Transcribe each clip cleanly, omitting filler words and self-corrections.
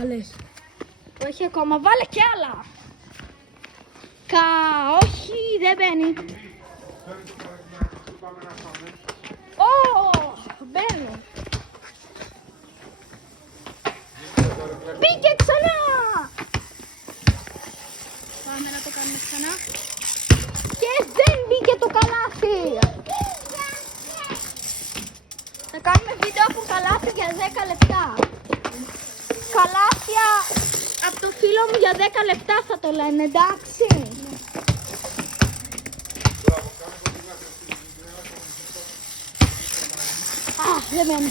βάλες. Όχι ακόμα, βάλε κι άλλα. Όχι, δεν μπαίνει. Μπαίνω. Μπήκε ξανά. Πάμε να το κάνουμε ξανά. Και δεν μπήκε το καλάθι. Θα κάνουμε βίντεο από καλάθι για 10 λεπτά. Καλάθια από το φίλο μου για 10 λεπτά θα το λένε, εντάξει. Δεν μένει.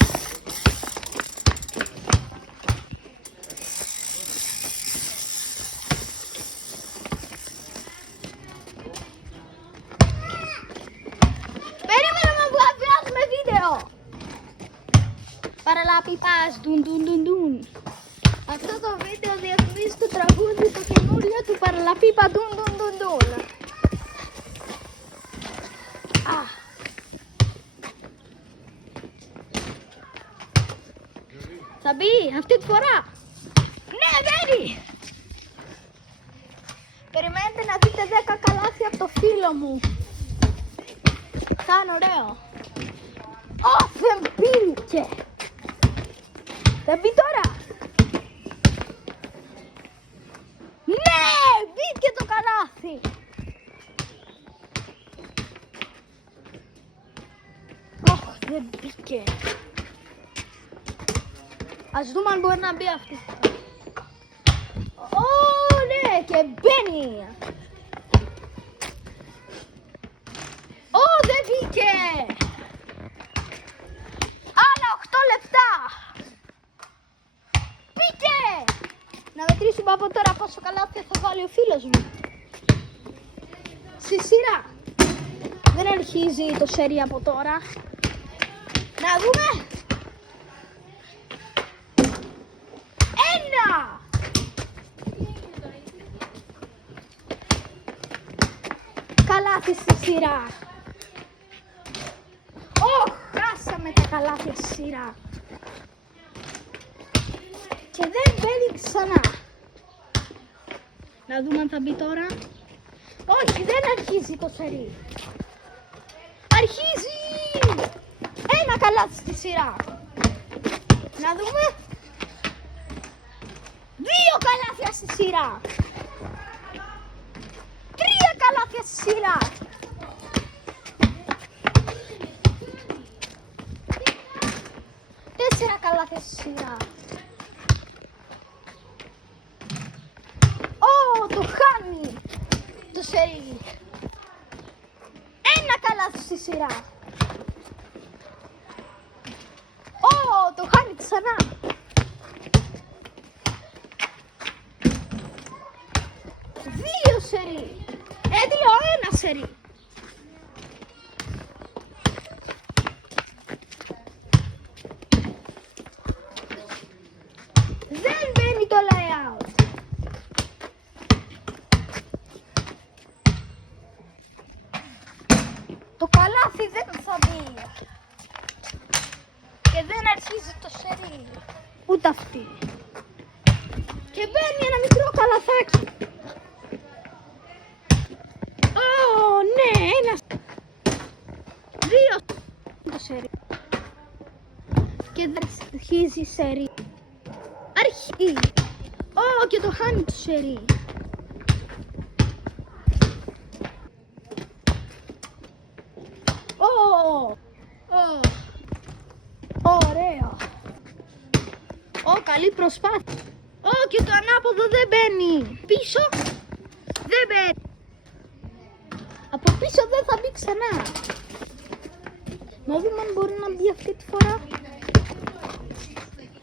Περίμενε να βγάζουμε βίντεο. Παραλαπιπάς, ντουν. Αυτό το βίντεο διαφημίζει το τραγούδι το καινούριο του Παραλαπίπα, ντουν. Θα μπει αυτή τη φορά. Ναι, μπαίνει. Περιμένετε να δείτε 10 καλάθια από το φίλο μου. Θα είναι ωραίο. Δεν μπήκε. Δεν μπει τώρα. Ναι, μπήκε το καλάθι. Δεν μπήκε. Ας δούμε αν μπορεί να μπει αυτή. Ναι, και μπαίνει. Δεν μπήκε. Άλλα 8 λεπτά. Μπήκε. Να μετρήσουμε από τώρα πόσο καλάθια θα βάλει ο φίλος μου. Στη σειρά. Δεν αρχίζει το σερί από τώρα. Να δούμε. Καλάθι στη σειρά. Χάσαμε τα καλάθια στη σειρά. Και δεν μπαίνει ξανά. Να δούμε αν θα μπει τώρα. Όχι, δεν αρχίζει το σερί. Αρχίζει. Ένα καλάθι στη σειρά. Να δούμε. 2 καλάθια στη σειρά. 3 καλάθια στη σειρά. 4 καλάθια στη σειρά. Το χάνει το σερί. 1 καλάθι στη σειρά. Το χάνει ξανά. 2 σερί. 1 σερί. Δεν μπαίνει το layout. Το καλάθι δεν θα μπει. Και δεν αρχίζει το σερί. Ούτε αυτή. Και μπαίνει ένα μικρό καλαθάκι. Ναι, 2 το σερί. Και δεν αρχίζει σερί. Αρχίζει. Και το χάνει το σερί. Ωραίο. Καλή προσπάθεια. Και το ανάποδο δεν μπαίνει. Πίσω δεν μπαίνει. Από πίσω δεν θα μπει ξανά. Να δούμε αν μπορεί να μπει αυτή τη φορά.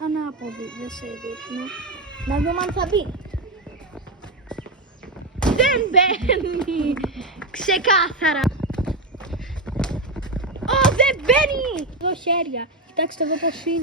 Ανάποδη, δεν σε δείχνω. Να δούμε αν θα μπει. Δεν μπαίνει. Ξεκάθαρα. Δεν μπαίνει. Εδώ χέρια. Κοιτάξτε εδώ πώς είναι.